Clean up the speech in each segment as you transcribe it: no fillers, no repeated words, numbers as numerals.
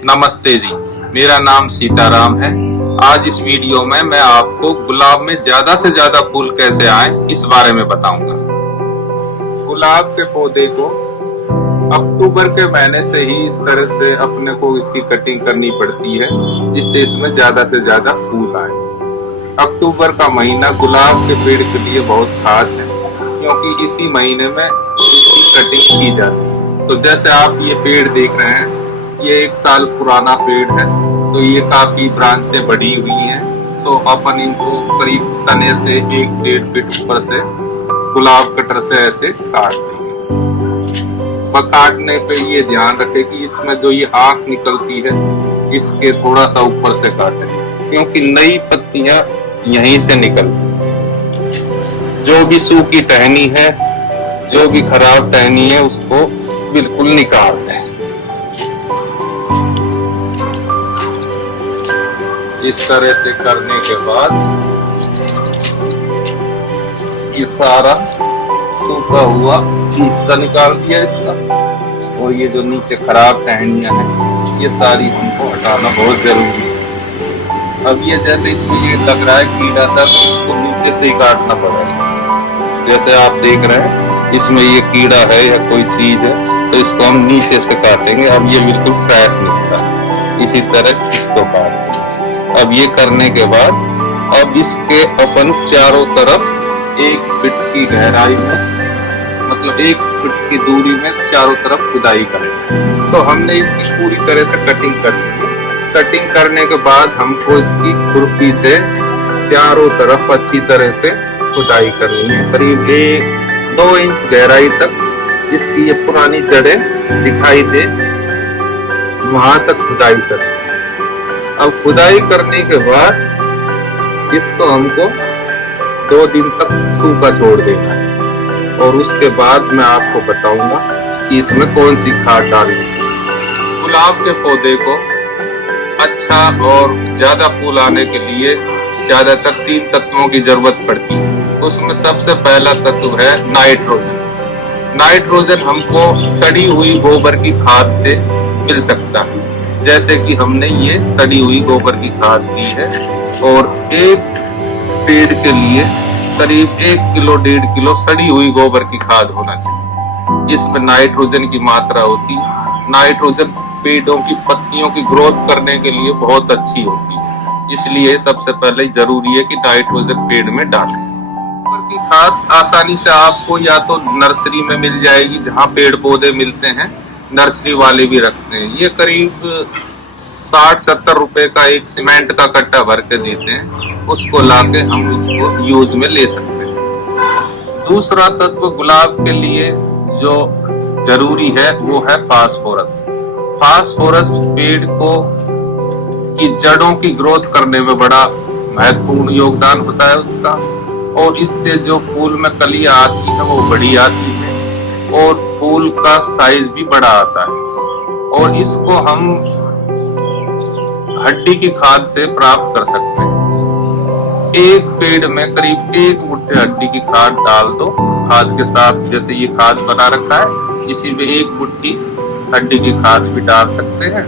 नमस्ते जी, मेरा नाम सीताराम है। आज इस वीडियो में मैं आपको गुलाब में ज्यादा से ज्यादा फूल कैसे आए इस बारे में बताऊंगा। गुलाब के पौधे को अक्टूबर के महीने से ही इस तरह से अपने को इसकी कटिंग करनी पड़ती है जिससे इसमें ज्यादा से ज्यादा फूल आए। अक्टूबर का महीना गुलाब के पेड़ के लिए बहुत खास है क्योंकि इसी महीने में इसकी कटिंग की जाती है। तो जैसे आप ये पेड़ देख रहे हैं, ये 1 साल पुराना पेड़ है, तो ये काफी ब्रांचें बढ़ी हुई हैं। तो अपन इनको करीब तने से 1-1.5 फीट ऊपर से गुलाब कटर से ऐसे काट देंगे। पर काटने पे ये ध्यान रखें कि इसमें जो ये आंख निकलती है इसके थोड़ा सा ऊपर से काटें क्योंकि नई पत्तियां यहीं से निकलती। जो भी सूखी टहनी है, जो भी खराब टहनी है, उसको बिल्कुल निकाल दें। इस तरह से करने के बाद ये सारा सूखा हुआ हिस्सा निकाल दिया इसका, और ये जो नीचे खराब टहनियां हैं ये सारी हमको हटाना बहुत जरूरी है। अब ये जैसे इसमें ये लग रहा है कीड़ा था तो इसको नीचे से ही काटना पड़ेगा। जैसे आप देख रहे हैं इसमें ये कीड़ा है या कोई चीज है तो इसको हम नीचे से काटेंगे। अब ये बिल्कुल फ्रेश निकला, इसी तरह इसको काट देंगे। अब ये करने के बाद अब इसके अपन चारों तरफ 1 फीट की गहराई में, मतलब 1 फीट की दूरी में चारों तरफ खुदाई करेंगे। तो हमने इसकी पूरी तरह से कटिंग कर ली। कटिंग करने के बाद हमको इसकी खुरपी से चारों तरफ अच्छी तरह से खुदाई करनी है। करीब 1-2 इंच गहराई तक इसकी ये पुरानी जड़ें दिखाई दे, वहां तक खुदाई करनी है। अब खुदाई करने के बाद इसको हमको 2 दिन तक सूखा छोड़ देना है और उसके बाद मैं आपको बताऊंगा कि इसमें कौन सी खाद डालनी चाहिए। गुलाब के पौधे को अच्छा और ज्यादा फूल आने के लिए ज्यादातर 3 तत्वों की जरूरत पड़ती है। उसमें सबसे पहला तत्व है नाइट्रोजन। नाइट्रोजन हमको सड़ी हुई गोबर की खाद से मिल सकता है। जैसे कि हमने ये सड़ी हुई गोबर की खाद दी है और एक पेड़ के लिए करीब 1 किलो 1.5 किलो सड़ी हुई गोबर की खाद होना चाहिए। इसमें नाइट्रोजन की मात्रा होती है। नाइट्रोजन पेड़ों की पत्तियों की ग्रोथ करने के लिए बहुत अच्छी होती है, इसलिए सबसे पहले जरूरी है कि नाइट्रोजन पेड़ में डालें। गोबर की खाद आसानी से आपको या तो नर्सरी में मिल जाएगी, जहाँ पेड़ पौधे मिलते हैं, नर्सरी वाले भी रखते हैं। ये करीब 60-70 रुपए का एक सीमेंट का कट्टा भर के देते हैं, उसको लाके हम उसको यूज में ले सकते हैं। दूसरा तत्व गुलाब के लिए जो जरूरी है वो है फास्फोरस। फास्फोरस पेड़ को की जड़ों की ग्रोथ करने में बड़ा महत्वपूर्ण योगदान होता है उसका, और इससे जो फूल में कलियां आती है वो बड़ी आती है और फूल का साइज भी बड़ा आता है। और इसको हम हड्डी की खाद से प्राप्त कर सकते हैं। एक पेड़ में करीब 1 मुट्ठी हड्डी की खाद डाल दो। खाद के साथ जैसे ये खाद बना रखा है, इसी में 1 मुट्ठी हड्डी की खाद भी डाल सकते हैं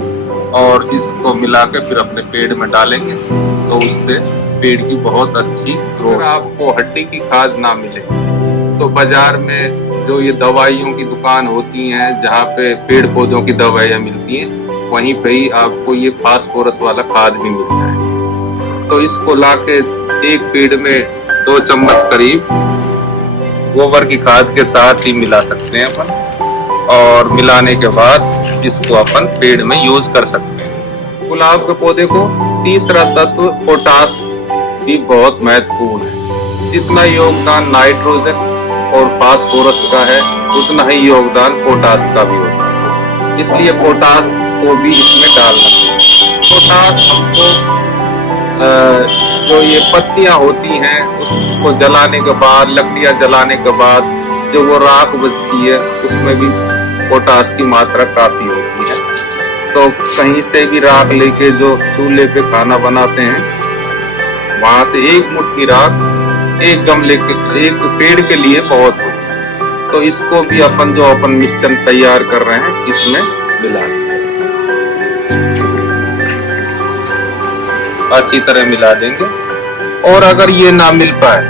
और इसको मिला के फिर अपने पेड़ में डालेंगे तो उससे पेड़ की बहुत अच्छी ग्रोथ। अगर आपको हड्डी की खाद ना मिले तो बाजार में जो ये दवाइयों की दुकान होती हैं, जहाँ पे पेड़ पौधों की दवाइयाँ मिलती हैं, वहीं पे ही आपको ये फास्फोरस वाला खाद भी मिल जाए। तो इसको लाके एक पेड़ में 2 चम्मच करीब गोबर की खाद के साथ ही मिला सकते हैं अपन, और मिलाने के बाद इसको अपन पेड़ में यूज कर सकते हैं। गुलाब के पौधे को तीसरा तत्व पोटास भी बहुत महत्वपूर्ण है। जितना योगदान नाइट्रोजन और फास्फोरस का है उतना ही योगदान पोटास का भी होता है, इसलिए पोटास को भी इसमें डालना चाहिए। पोटास हमको जो ये पत्तियां होती हैं उसको जलाने के बाद, लकड़ियां जलाने के बाद जो वो राख बचती है उसमें भी पोटास की मात्रा काफी होती है। तो कहीं से भी राख लेके जो चूल्हे पे खाना बनाते हैं, वहां से 1 मुट्ठी राख 1 गमले के 1 पेड़ के लिए बहुत होती है। तो इसको भी अपन जो मिश्रण तैयार कर रहे हैं इसमें मिला दें। अच्छी तरह मिला देंगे। और अगर ये ना मिल पाए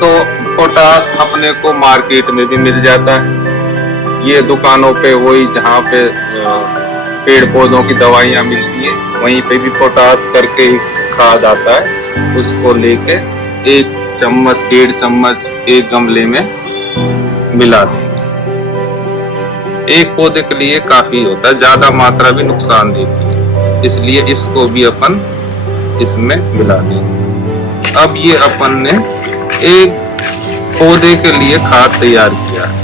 तो पोटास अपने को मार्केट में भी मिल जाता है। ये दुकानों पे वही जहाँ पे पेड़ पौधों की दवाइयाँ मिलती है वहीं पे भी पोटास करके ही खाद आता है। उसको लेके 1 चम्मच 1.5 चम्मच एक गमले में मिला देंगे। एक पौधे के लिए काफी होता है, ज्यादा मात्रा भी नुकसान देती है, इसलिए इसको भी अपन इसमें मिला देंगे। अब ये अपन ने एक पौधे के लिए खाद तैयार किया है।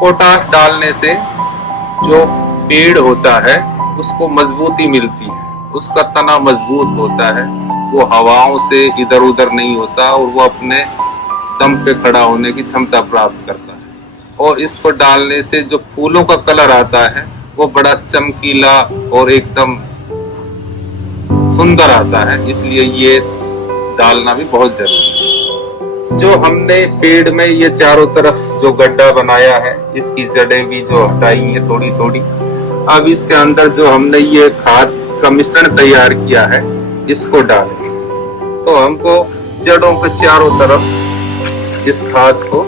पोटाश डालने से जो पेड़ होता है उसको मजबूती मिलती है, उसका तना मजबूत होता है, वो हवाओं से इधर उधर नहीं होता और वो अपने दम पे खड़ा होने की क्षमता प्राप्त करता है। और इसको डालने से जो फूलों का कलर आता है वो बड़ा चमकीला और एकदम सुंदर आता है, इसलिए ये डालना भी बहुत जरूरी है। जो हमने पेड़ में ये चारों तरफ जो गड्ढा बनाया है इसकी जड़ें भी जो हटाई है थोड़ी थोड़ी, अब इसके अंदर जो हमने ये खाद का मिश्रण तैयार किया है इसको डालेंगे। तो हमको जड़ों के चारों तरफ इस खाद को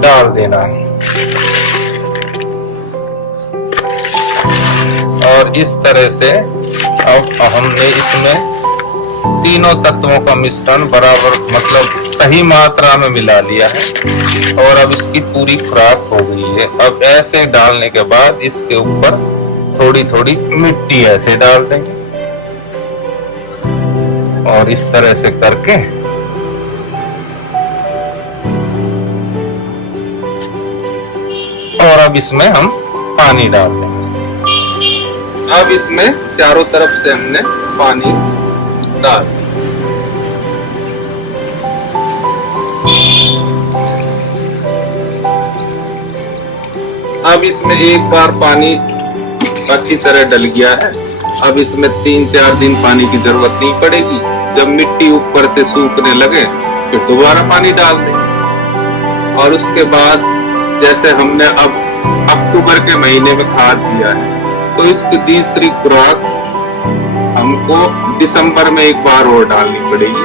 डाल देना है और इस तरह से अब हमने इसमें तीनों तत्वों का मिश्रण बराबर मतलब सही मात्रा में मिला लिया है और अब इसकी पूरी खुराक हो गई है। अब ऐसे डालने के बाद इसके ऊपर थोड़ी थोड़ी मिट्टी ऐसे डाल देंगे और इस तरह से करके और अब इसमें हम पानी डाल देंगे। अब इसमें चारों तरफ से हमने पानी डाल दिया। अब इसमें एक बार पानी अच्छी तरह डल गया है, अब इसमें 3-4 दिन पानी की जरूरत नहीं पड़ेगी। जब मिट्टी ऊपर से सूखने लगे फिर दोबारा पानी डाल दें। और उसके बाद जैसे हमने अब अक्टूबर के महीने में खाद दिया है तो इसकी दूसरी खुराक हमको दिसंबर में एक बार और डालनी पड़ेगी,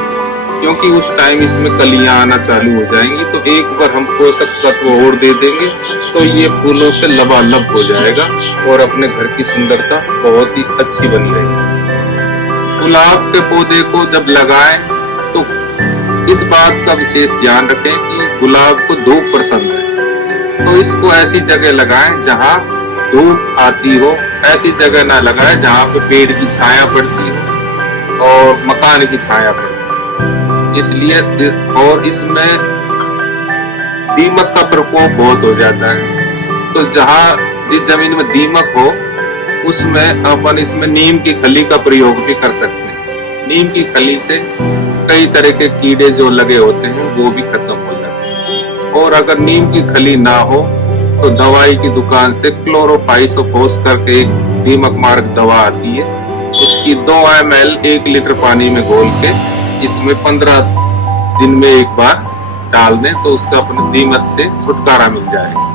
क्योंकि उस टाइम इसमें कलियां आना चालू हो जाएंगी। तो एक बार हम पोषक तत्व और दे देंगे तो ये फूलों से लबालब हो जाएगा और अपने घर की सुंदरता बहुत ही अच्छी बनी रहेगी। गुलाब के पौधे को जब लगाएं तो इस बात का विशेष ध्यान रखें कि गुलाब को धूप पसंद है, तो इसको ऐसी जगह लगाएं जहां धूप आती हो, ऐसी जगह ना लगाएं जहां पे पेड़ की छाया पड़ती हो और मकान की छाया पड़ती है। इसलिए और इसमें दीमक का प्रकोप बहुत हो जाता है, तो जहां जिस जमीन में दीमक हो उसमें अपन इसमें नीम की खली का प्रयोग भी कर सकते हैं। नीम की खली से कई तरह के कीड़े जो लगे होते हैं वो भी खत्म हो जाते हैं। और अगर नीम की खली ना हो तो दवाई की दुकान से क्लोरोपाइसोफोस करके एक दीमक मारक दवा आती है, उसकी 2 ml 1 लीटर पानी में घोल के इसमें 15 दिन में एक बार डाल दें तो उससे अपने दीमक से छुटकारा मिल जाएगा।